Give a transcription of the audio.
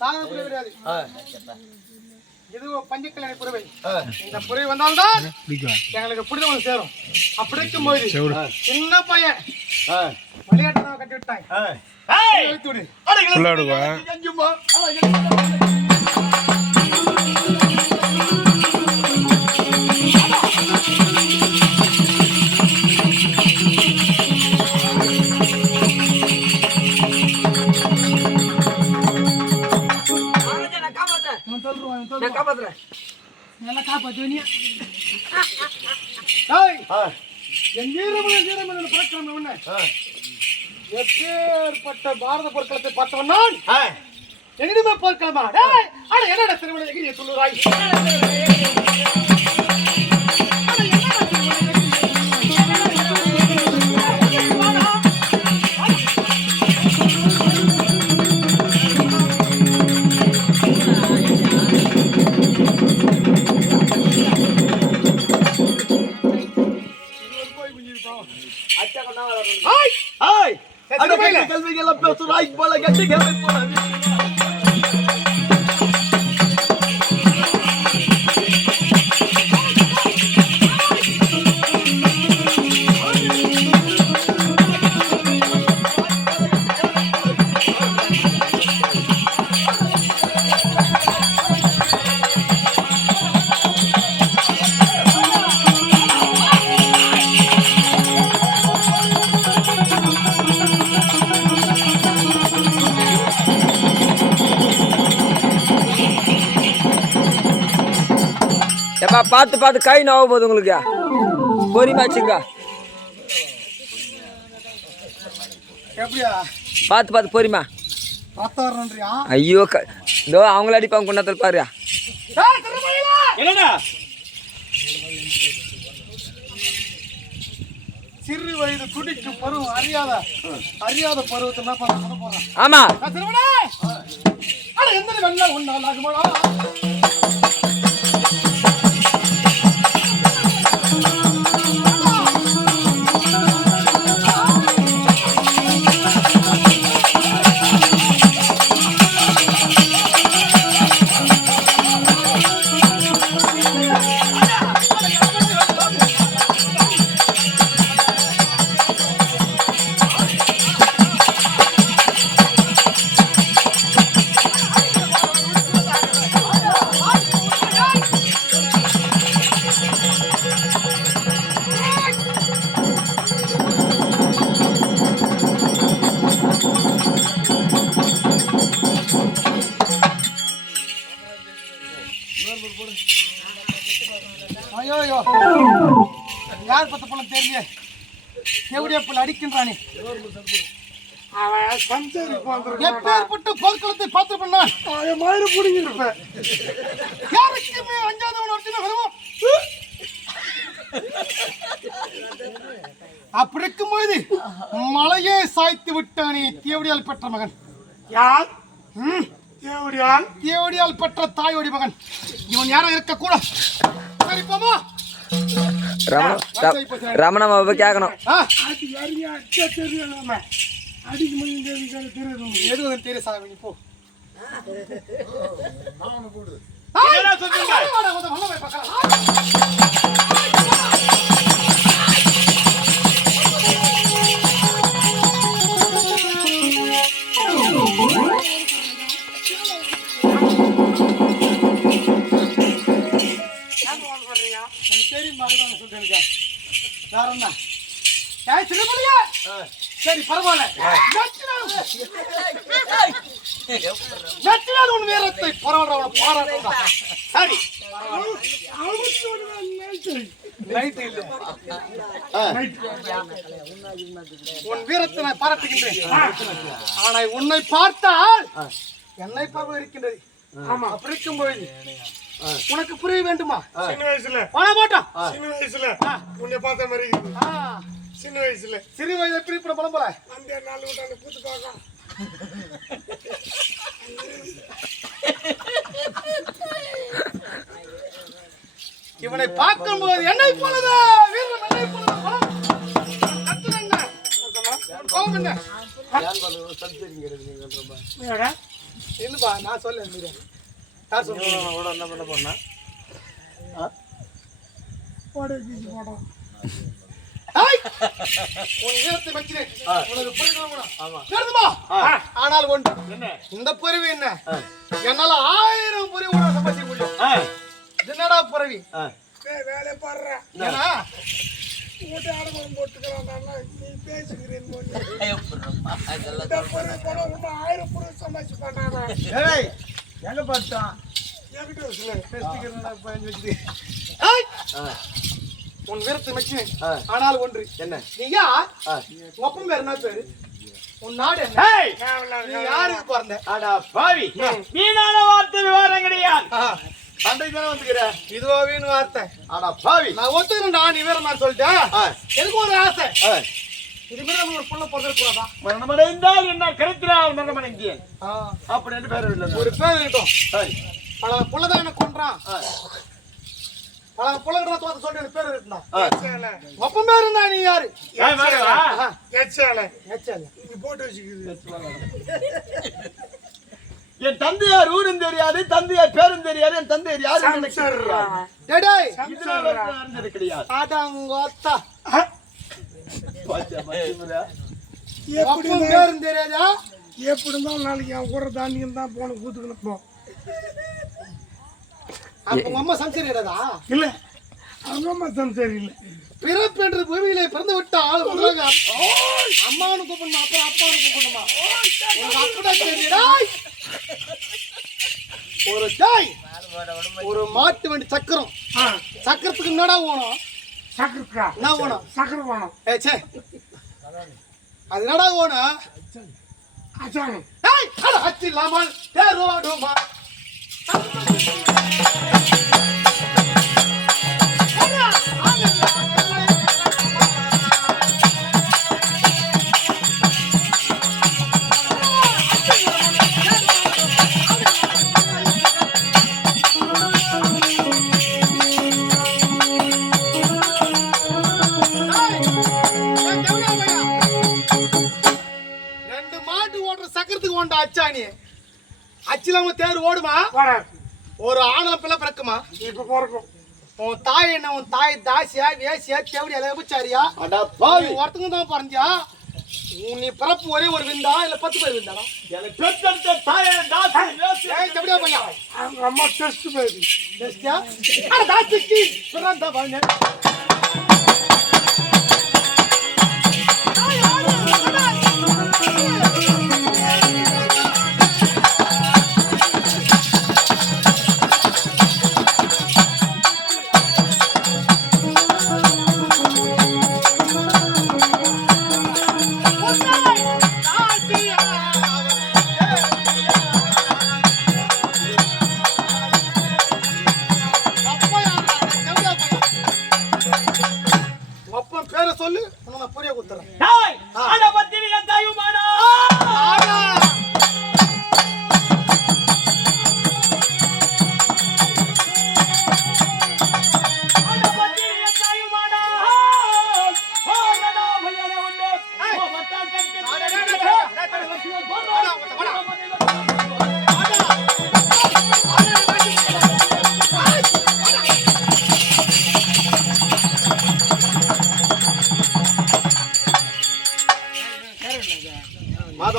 சாதாரண புறவை கிடையாது. இது பஞ்சக்கல்யாண புறவை. இந்த புறவை வந்தால்தான் எங்களுக்கு புரிதல் சேரும். அப்படி இருக்கும்போது சின்ன பையன் விளையாட்டு கட்டி விட்டாங்க. எப்பேற்பட்ட பாரத போர்க்களத்தை பார்த்தவன் நான். எங்கேயுமே போர்க்களமா என்னடா திருமணம் எங்கே சொல்லுறாய்? பார்த்து பார்த்து கை நோவ போகுது உங்களுக்கு. பொறிமாச்சுங்க. பார்த்து பார்த்து பொறிமா. ஐயோ இதோ அவங்கள அடிப்பாங்க குன்னத்தில் பாரு. சிறு வயது துடிக்கு பருவம் அறியாத பருவத்தை என்ன பண்ண போறான்? ஆமா எந்த வெள்ள உன்னால் ஆகுமாடா? யார் பத்த போல தெரியல. எவ்வளோ போல அடிக்கின்றானே எப்பேற்பட்ட போர்க்களத்தை பார்த்து பண்ணான். மயிறு பிடிங்கி இருப்பேன். யாருக்குமே அஞ்சாதவன் அர்ஜுன வருவோம். அப்படி இருக்கும்போது மலையே சாய்த்து விட்டானே தேவடியால் பெற்ற மகன். யார்? தேவடியால் பெற்ற தாயோடி மகன். இவன் யாரும் இருக்கக்கூட. சரி போமா ரமணா கேட்கணும். எதுவும் தெரிய சாமி போ. சரி பரவாயில்ல. உன் வீரத்தை சரி உன் வீரத்தை நான் பாராட்டுகின்றேன். ஆனா உன்னை பார்த்தால் என்னை பார்வை இருக்கின்றது. ஆமா அப்படி இருக்கும்போது உனக்கு புரிய வேண்டுமா? சின்ன வயசுல மாட்டோம். சின்ன வயசுல உன்னை பார்த்த மாதிரி சின்ன வயசுல சிறு வயது எப்படி பழம்பல அந்த நாலு விட்டு கூத்து பார்க்கலாம். இவனை பார்க்கும்போது என்னை போலது வீரன் என்னை போலது இல்லப்பா நான் சொல்ல யார் சொல்லுங்க என்ன பண்ண போனா ஆனால் ஒன்று இந்த புறவி என்ன என்னால 1000 புறவி கூட சம்பாதிக்க முடியும். என்னடா புறவி வேலை பாடுறேன் ஏன்னா போட்டு ஆடம்பரம் போட்டுக்கிறான் நீ பேசுகிறேன் 1000 பொருள் சம்பாதிச்சு பண்ணாங்க எங்க பார்த்தான் என்கிட்ட உன் வீரத்தை மெச்சினேன். ஆனால் ஒன்று என்ன நீ யார்? உன் அப்பன் பேர் என்ன பேரு? உன் நாடு என்ன? நீ யாருக்கு பிறந்த? அடா பாவி வீணான வார்த்தை விவரம் கிடையாது. சண்டை தானே வந்துக்கிற இதுவா வீண் வார்த்தை? அடா பாவி நான் ஒத்துக்கிறேன்டா நீ வீரமா சொல்லிட்டேன். எனக்கு ஒரு ஆசை இது மாதிரி நம்ம ஒரு புள்ள பிறந்திருக்கூடாதா? மரணமடைந்தால் என்ன கிடைக்கிறாள் மரணமடைந்தேன் அப்படின்னு பேர் இல்லை. ஒரு பேர் இருக்கட்டும். சரி பல புள்ளதான் எனக்கு கொன்றான். பல புள்ளகிட்ட தோத்த சொல்லிட்டு எனக்கு பேர் இருக்குடா. அப்பன் பேர் என்ன? நீ யாரு? நீ போட்டு வச்சுக்குது என் தந்தையார் ஊரும் தெரியாது, தந்தையார் பேரும் தெரியாது, என் தந்தையார் யாரும் கிடையாது. அடங்கோத்தா எப்படி பேரும் தெரியாதா? எப்படி இருந்தாலும் நாளைக்கு என் கூட தாண்டியும் தான் போன கூத்துக்கணும் போ. அப்ப உங்க அம்மா சம்சரி கிடையாதா? இல்ல அவங்க அம்மா சம்சாரி இல்ல. பிறப்பு என்று பூமியிலே பிறந்து விட்டால் அம்மானு கூப்பிடணும், அப்புறம் அப்பானு கூப்பிடணுமா? அப்படா தெரியுடா. ஒரு தாய் ஒரு மாட்டு வண்டி சக்கரம், சக்கரத்துக்கு என்னடா ஓணும்? சக்கரக்கா என்ன ஓணும்? சக்கரை வேணும். சே அது என்னடா ஓணும்? அச்சாங்க அச்சு இல்லாமல் தேரோடுமா சக்கரத்துக்கு ஓண்டா அச்சாணி அச்சிலாம தேர் ஓடுமா? ஒரு ஆணல பிள்ளை பிறக்குமா? இப்ப பிறக்கும். உன் தாய் என்ன? உன் தாய் தாசியா வேசியா தேவடியா விபச்சாரியா? ஒருத்தங்க தான் பிறந்தியா? நீ பிறப்பு ஒரே ஒரு விந்தா இல்ல 10 பேர் விந்தாடா? தேவடியா பையா அவங்க அம்மா டெஸ்ட் பேபி. டெஸ்டியா? அட தாசிக்கு பிறந்த பையன் சொல்லு, நான் புரிய கொடுத்துறேன்.